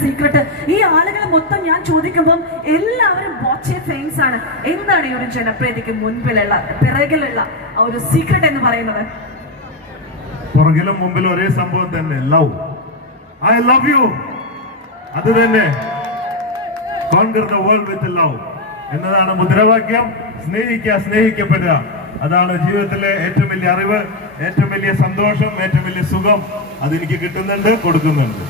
Secret ഈ ആളുകൾ മൊത്തം ഞാൻ ചോദിക്കുമ്പോൾ എല്ലാവരും വാച്ച് ഫെയിംസ് ആണ്. എന്താണ് ഈ ഒരു ജനപ്രീതിക്ക് മുൻപിലുള്ള പിറകിലുള്ള ആ ഒരു സീക്രട്ട് എന്ന് പറയുന്നത്? പുറകിലും മുമ്പിലും ഒരേ സംഭവം തന്നെ ലവ് ഐ ലവ് യു അത് തന്നെ. വേൾഡ് വിത്ത് ലവ് എന്നതാണ് മുദ്രാവാക്യം. സ്നേഹിക്കുക സ്നേഹിക്കപ്പെടുക. അതാണ് ജീവിതത്തിലെ ഏറ്റവും വലിയ അറിവ്. ഏറ്റവും വലിയ സന്തോഷം ഏറ്റവും വലിയ സുഖം അതെനിക്ക് കിട്ടുന്നുണ്ട് കൊടുക്കുന്നുണ്ട്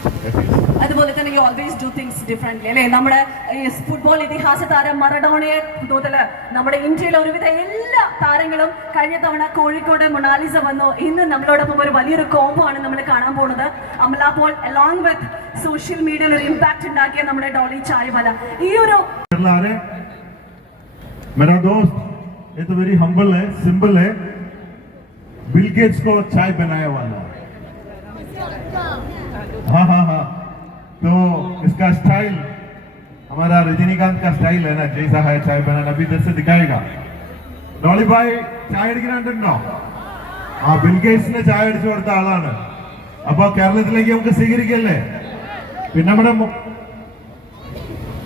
അതുപോലെ തന്നെ you always do things differently അല്ലെ നമ്മുടെ ഈ ഫുട്ബോൾ ഇതിഹാസ താരം മറഡോണയെ മുതല് നമ്മുടെ ഇന്ത്യയിലെ ഒരുവിധ എല്ലാ താരങ്ങളും കഴിഞ്ഞ തവണ കോഴിക്കോട് മൊണാലിസ വന്നു ഇന്ന് നമ്മളോടൊപ്പം ഒരു വലിയൊരു കോംബോ ആണ് നമ്മൾ കാണാൻ പോകുന്നത് Amala Paul along with social മീഡിയയിൽ ഒരു ഇമ്പാക്ട് ഉണ്ടാക്കിയ നമ്മുടെ ഡോളി ചായവല ഈ ഒരു आ रहे मेरा दोस्त ये तो वेरी हम्बल है सिंपल है بل گیٹس کو چائے بنایا والا ہاں ہاں ہاں تو اس کا سٹائل ہمارا رجنی کانت کا سٹائل ہے نا جیسا ہے چائے بنانا بھی دس سے دکھائے گا నోళి బాయ్ ചായ അടിക്കണുണ്ടെന്നോ ആ ബിൽഗേറ്റ്സിന്റെ ചായ അടിച്ചു കൊടുത്ത ആളാണ് അപ്പൊ കേരളത്തിലേക്ക് کے لیے പിന്നെ നമ്മുടെ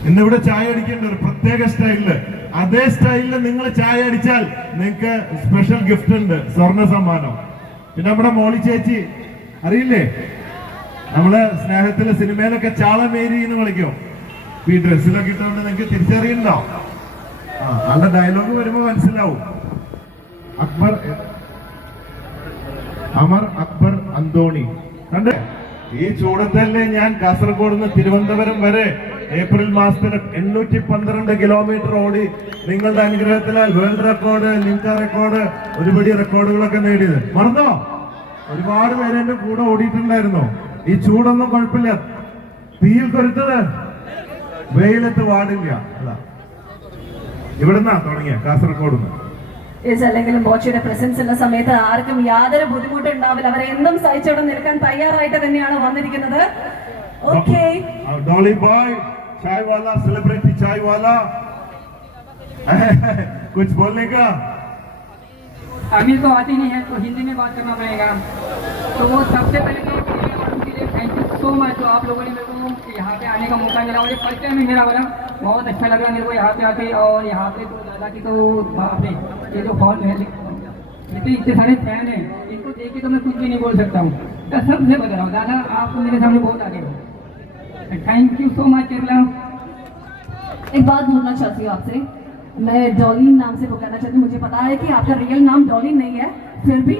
ഇന്നിവിടെ ചായ അടിക്കേണ്ട ഒരു പ്രത്യേക സ്റ്റൈലിൽ. അതേ സ്റ്റൈലിൽ നിങ്ങൾ ചായ അടിച്ചാൽ നിങ്ങൾക്ക് സ്പെഷ്യൽ ഗിഫ്റ്റ് ഉണ്ട് സ്വർണ സമ്മാനം. പിന്നെ നമ്മുടെ മോളി ചേച്ചി അറിയില്ലേ? നമ്മൾ സ്നേഹത്തിലെ സിനിമയിലൊക്കെ ചാളമേരി എന്ന് വിളിക്കും. ഈ ഡ്രസ്സിലൊക്കെ ഇട്ടുകൊണ്ട് നിങ്ങൾക്ക് തിരിച്ചറിയണ്ടോ? ആ നല്ല ഡയലോഗ് വരുമ്പോ മനസ്സിലാവും. അക്ബർ അമർ അക്ബർ അന്തോണി. കണ്ടേ? ഈ ചൂടത്തല്ലേ ഞാൻ കാസർഗോഡ് നിന്ന് തിരുവനന്തപുരം വരെ ഏപ്രിൽ മാസത്തിൽ എണ്ണൂറ്റി പന്ത്രണ്ട് കിലോമീറ്റർ ഓടി നിങ്ങളുടെ അനുഗ്രഹത്തിലാൽ വേൾഡ് റെക്കോർഡ് ലിങ്ക റെക്കോർഡ് ഒരുപടി റെക്കോർഡുകളൊക്കെ നേടിയത് മറന്നോ? ഒരുപാട് പേര് എന്റെ കൂടെ ഓടിയിട്ടുണ്ടായിരുന്നു. ഈ ചൂടൊന്നും കുഴപ്പമില്ല. തീയിൽ കൊരുത്തത്? വെയിലത്ത് പാടില്ല അതാ. ഇവിടുന്നാ തുടങ്ങിയ കാസർഗോഡ് അല്ലെങ്കിൽ ബോച്ചയുടെ പ്രസൻസ് ഉള്ള സമയത്ത് ആർക്കും യാതൊരു ബുദ്ധിമുട്ടും ഉണ്ടാവില്ല. അവരെ എന്നും സഹിച്ചോടെ നിൽക്കാൻ തയ്യാറായിട്ട് തന്നെയാണ് വന്നിരിക്കുന്നത്. ഓക്കെ چائے والا سیلیبریٹی چائے والا۔ کچھ بولنے کا؟ ابھی تو آتی نہیں ہے، تو ہندی میں بات کرنا پڑے گا۔ تو وہ سب سے پہلے تھینک یو سو مچ تو آپ لوگوں نے میرے کو یہاں پہ آنے کا موقع ملا۔ مجھے فرسٹ ٹائم میرا والا۔ بہت اچھا لگا میرے کو یہاں پہ آ کے۔ اور یہاں پہ تو دادا کی تو باپ ہے، یہ جو ہال ہے، اتنے اتنے سارے فین ہیں، ان کو دیکھ کے تو میں کچھ بھی نہیں بول سکتا ہوں۔ سب سے بتا رہا ہوں، دادا، آپ میرے سامنے بہت آگے ہو۔ تھینک یو سو مچ ارلا ایک بات بولنا چاہتی ہوں آپ سے میں ڈالین نام سے بکانا چاہتی ہوں مجھے پتا ہے کہ آپ کا ریئل نام ڈالین نہیں ہے پھر بھی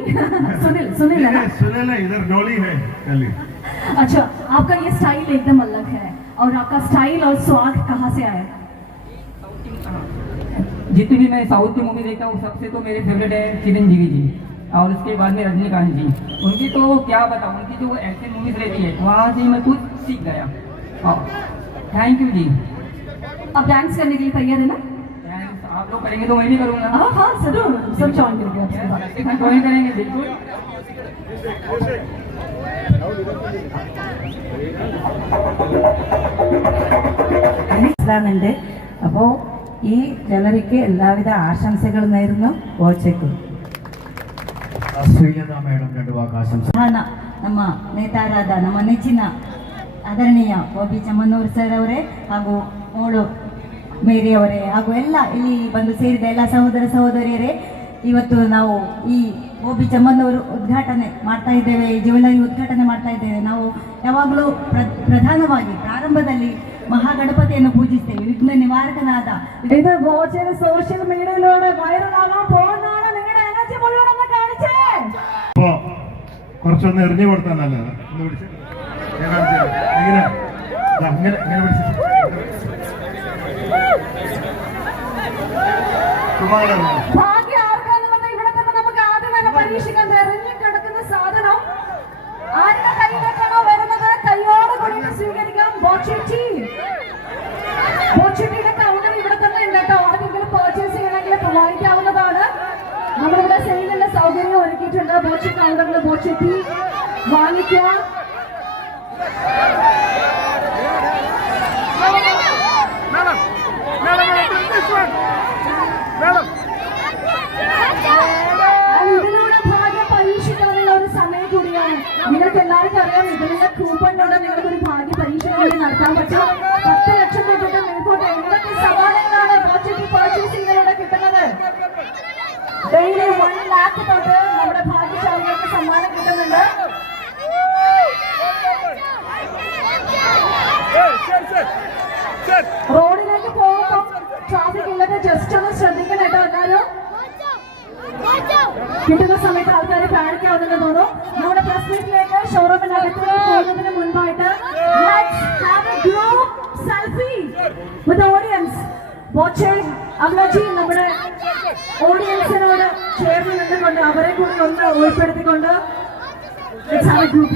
سنل سنل ہے سنل ہے ادھر ڈالی ہے اچھا آپ کا یہ سٹائل ایک دم الگ ہے اور آپ کا سٹائل اور سواگ کہاں سے آیا جتنی بھی میں ساؤتھ کی مووی دیکھتا ہوں سب سے تو میرے فیوریٹ ہے چرنجیوی جی اور اس کے بعد میں رجنی کانت جی ان کی تو کیا بتاؤں ان کی جو ایکشن موویز رہتی ہے وہاں سے میں کچھ سیکھ گیا थैंक यू जी आप डांस करने के लिए तैयार है ना Thanks. आप लोग करेंगे तो मैं भी करूँगा हाँ हाँ जरूर सब ज्वाइन करेंगे आपसे बात। ज्वाइन करेंगे बिल्कुल മനസ്സിലാകുന്നുണ്ട് അപ്പോൾ ഈ ജനറിക്ക് എല്ലാവിധ ആശംസകളും നേരുന്നു ഓച്ചയ്ക്കും ಶ್ರೀಲತಾ ಮೇಡಮ್ ಎರಡು ವಾಕ ಆಶಂಸೆ ಪ್ರಧಾನ ನಮ್ಮ ನೇತಾರಾದ ನಮ್ಮ ನೆಚ್ಚಿನ ಆದರಣೀಯ ಒ ಬಿ ಚಮ್ಮನೂರು ಸರ್ ಅವರೇ ಹಾಗೂ ಮೋಳು ಮೇರಿ ಅವರೇ ಹಾಗೂ ಎಲ್ಲ ಇಲ್ಲಿ ಬಂದು ಸೇರಿದ ಎಲ್ಲ ಸಹೋದರ ಸಹೋದರಿಯರೇ ಇವತ್ತು ನಾವು ಈ ಗೋಬಿ ಬಿ ಚಮ್ಮನವರು ಉದ್ಘಾಟನೆ ಮಾಡ್ತಾ ಇದ್ದೇವೆ ಈ ಜುವೆಲರಿ ಉದ್ಘಾಟನೆ ಮಾಡ್ತಾ ಇದ್ದೇವೆ. ನಾವು ಯಾವಾಗಲೂ ಪ್ರಧಾನವಾಗಿ ಪ್ರಾರಂಭದಲ್ಲಿ ಮಹಾಗಣಪತಿಯನ್ನು ಪೂಜಿಸ್ತೇವೆ. ವಿಘ್ನ ನಿವಾರಕನಾದ ಇದು ಗೋಚರ ಸೋಷಿಯಲ್ ಮೀಡಿಯയിലൂടെ വൈറൽ ഇങ്ങനെ ഇങ്ങനെ ഇങ്ങനെ പിടിച്ച്. ഭാഗ്യം ആർക്കാന്നുള്ളത് ഇവിടെ തന്നെ ആദ്യം തന്നെ പരീക്ഷിക്കാൻ എറിഞ്ഞു കിടക്കുന്ന സാധനം. ആരുടെ കയ്യിലേക്കാണോ വരുന്നത്? കയ്യോടെ കൂടി സ്വീകരിക്കാം. ബോച്ചി ബോച്ചിയുടെ കൗണ്ടർ ഇവിടെ തന്നെ ഉണ്ട് കേട്ടോ. ആർക്കെങ്കിലും പർച്ചേസ് ചെയ്യണമെങ്കിൽ വാങ്ങിക്കാവുന്നതാണ് നമ്മളിവിടെ സെയിലിന്റെ സൗകര്യം ഒരുക്കിയിട്ടുണ്ട്. ബോച്ചി കൗണ്ടറിൽ ബോച്ചെത്തി വാങ്ങിക്കാം And ഇതിലൂടെ ഭാഗ്യം പരീക്ഷിക്കാനുള്ള ഒരു സമയം കൂടിയാണ് നിങ്ങൾക്ക് എല്ലാവർക്കും അറിയാം ഇതിലുള്ള കൂപ്പണിലൂടെ നിങ്ങൾക്ക് ഒരു ഭാഗ്യ പരീക്ഷ കൂടി നടത്താം നോക്കാൻ പറ്റും. കിട്ടുന്ന സമയത്ത് ആൾക്കാർ കാണിക്കാവുന്നെന്ന് തോന്നുന്നു നമ്മുടെ പ്രസ് മീറ്റിലേക്ക് ഷോറൂമിനകത്ത് പോകുന്നതിന് മുൻപായിട്ട് സെൽഫി വിത്ത് ഓഡിയൻസ് ബോച്ചെ അമ്മജി നമ്മുടെ ഓഡിയൻസിനോട് ചേർന്ന് നിന്നുകൊണ്ട് അവരെ കൂടി ഒന്ന് ഉൾപ്പെടുത്തിക്കൊണ്ട് group.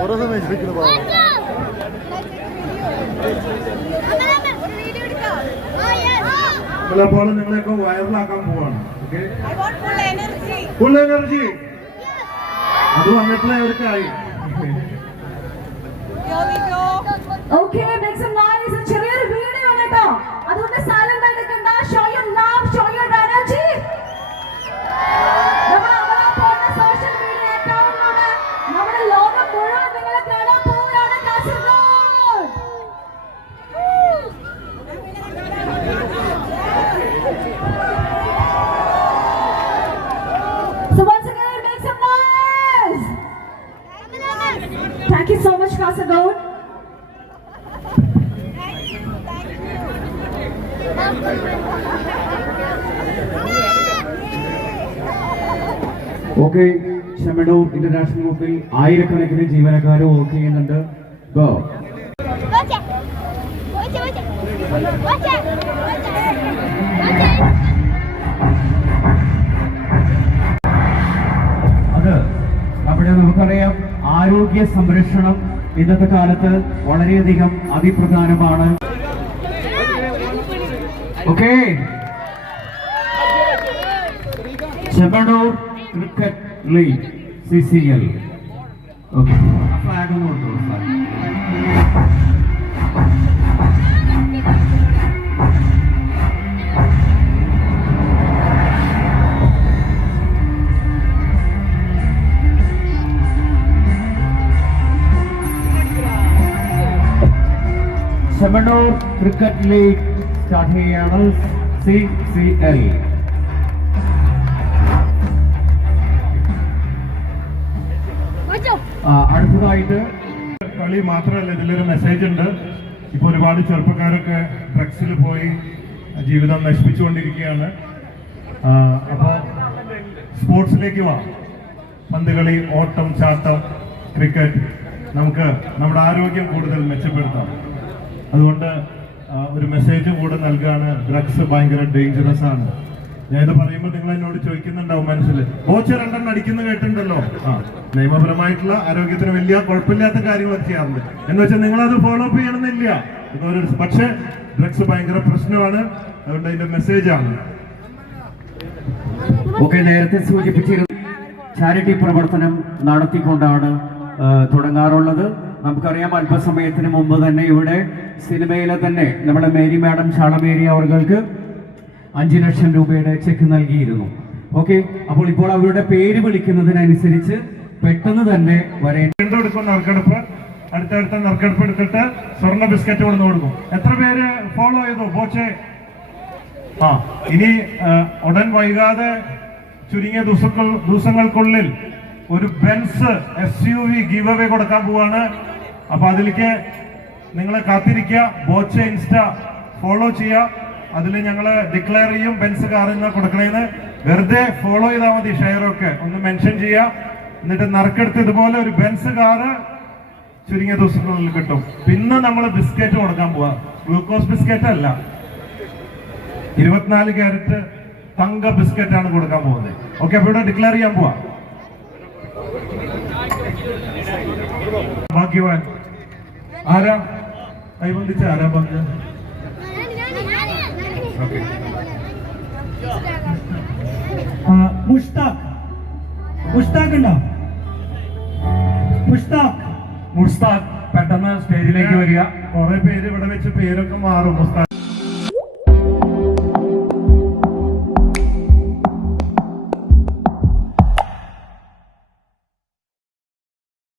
ഓരോ സമയം അപ്പോൾ നിങ്ങളെയൊക്കെ വൈറലാക്കാൻ പോവാണ്. ഓക്കെ ഫുൾ എനർജി അത് വന്നിട്ടുള്ള അവർക്കായി Okay, ഓക്കെ ചെമ്മണൂർ ഇന്റർനാഷണൽ ഗ്രൂപ്പിൽ ആയിരക്കണക്കിന് ജീവനക്കാർ വർക്ക് ചെയ്യുന്നുണ്ട്. അത് അവിടെ നമുക്കറിയാം ആരോഗ്യ സംരക്ഷണം ഇന്നത്തെ കാലത്ത് വളരെയധികം അതിപ്രധാനമാണ്. Okay Chemmanur cricket league C C L okay flag ഒന്ന് കൊടുത്തോളൂ flag Chemmanur cricket league start ചെയ്യുകയാണ് സി സി എൽ. അടുത്തതായിട്ട് കളി മാത്രമല്ല ഇതിലൊരു മെസ്സേജ് ഉണ്ട്. ഇപ്പൊ ഒരുപാട് ചെറുപ്പക്കാരൊക്കെ ഡ്രഗ്സിൽ പോയി ജീവിതം നശിപ്പിച്ചുകൊണ്ടിരിക്കുകയാണ്. അപ്പോൾ അപ്പോ സ്പോർട്സിലേക്ക് വാ. പന്ത് കളി ഓട്ടം ചാട്ടം ക്രിക്കറ്റ്. നമുക്ക് നമ്മുടെ ആരോഗ്യം കൂടുതൽ മെച്ചപ്പെടുത്താം. അതുകൊണ്ട് ഒരു മെസ്സേജ് കൂടെ നൽകാണ് ഡ്രഗ്സ് ഭയങ്കര ഡേഞ്ചറസ് ആണ്. ഞാൻ ഇത് പറയുമ്പോൾ നിങ്ങൾ എന്നോട് ചോദിക്കുന്നുണ്ടാവും മനസ്സിൽ. കോച്ച് രണ്ടെണ്ണം അടിക്കുന്ന കേട്ടിട്ടുണ്ടല്ലോ. ആ നിയമപരമായിട്ടുള്ള ആരോഗ്യത്തിന് വലിയ കുഴപ്പമില്ലാത്ത കാര്യങ്ങളൊക്കെ ചെയ്യാറുണ്ട്. എന്ന് വെച്ചാൽ നിങ്ങൾ അത് ഫോളോ അപ്പ് ചെയ്യണമെന്നില്ല ഒരു പക്ഷേ ഡ്രഗ്സ് ഭയങ്കര പ്രശ്നമാണ്. അതുകൊണ്ട് അതിന്റെ മെസ്സേജ് ആണ്. ഒക്കെ നേരത്തെ സൂചിപ്പിച്ചിരുന്നു ചാരിറ്റി പ്രവർത്തനം നടത്തിക്കൊണ്ടാണ് തുടങ്ങാറുള്ളത്. നമുക്കറിയാം അല്പസമയത്തിന് മുമ്പ് തന്നെ ഇവിടെ സിനിമയിലെ തന്നെ നമ്മുടെ മേരി മാഡം ചാളമേരി അവർക്ക് അഞ്ചു ലക്ഷം രൂപയുടെ ചെക്ക് നൽകിയിരുന്നു. ഓക്കെ? അപ്പോൾ ഇപ്പോൾ അവരുടെ പേര് വിളിക്കുന്നതിനനുസരിച്ച് പെട്ടെന്ന് തന്നെ വരേണ്ടെടുക്കും നറുക്കെടുപ്പ്. അടുത്തടുത്ത നറുക്കെടുപ്പ് എടുത്തിട്ട് സ്വർണ ബിസ്ക്കറ്റ് കൊടുന്ന് കൊടുക്കും. എത്ര പേര് ഫോളോ ചെയ്തു? പോച്ചെ. ആ ഇനി ഉടൻ വൈകാതെ ചുരുങ്ങിയ ദിവസങ്ങൾ ദിവസങ്ങൾക്കുള്ളിൽ ഒരു Benz S U V give away കൊടുക്കാൻ പോവാണ്. അപ്പൊ അതിലേക്ക് നിങ്ങളെ കാത്തിരിക്കുക. ബോച്ച ഇൻസ്റ്റ ഫോളോ ചെയ്യുക. അതിൽ ഞങ്ങൾ ഡിക്ലെയർ ചെയ്യും ബെൻസ് കാറിൽ നിന്ന് കൊടുക്കണേന്ന്. വെറുതെ ഫോളോ ചെയ്താൽ മതി ഷെയറൊക്കെ ഒന്ന് മെൻഷൻ ചെയ്യുക. എന്നിട്ട് നറുക്കെടുത്ത് ഇതുപോലെ ഒരു ബെൻസ് കാറ് ചുരുങ്ങിയ ദിവസങ്ങളിൽ കിട്ടും. പിന്നെ നമ്മൾ ബിസ്ക്കറ്റ് കൊടുക്കാൻ പോവാ. ഗ്ലൂക്കോസ് ബിസ്ക്കറ്റ് അല്ല. ഇരുപത്തിനാല് ക്യാരറ്റ് തങ്ക ബിസ്ക്കറ്റ് ആണ് കൊടുക്കാൻ പോകുന്നത്. ഓക്കെ അപ്പൊ ഇവിടെ ഡിക്ലെയർ ചെയ്യാൻ പോവാ. ഭാഗ്യവാൻ. ആരാ? കൈബന്ധിച്ച ആരാ ഭാഗ്യ മുഷ്താഖ്. മുഷ്താഖ് ഉണ്ടോ? മുഷ്താഖ്. മുഷ്താഖ് പെട്ടെന്ന് സ്റ്റേജിലേക്ക് വരിക. കുറെ പേര് ഇവിടെ വെച്ച് പേരൊക്കെ മാറും. മുസ്താ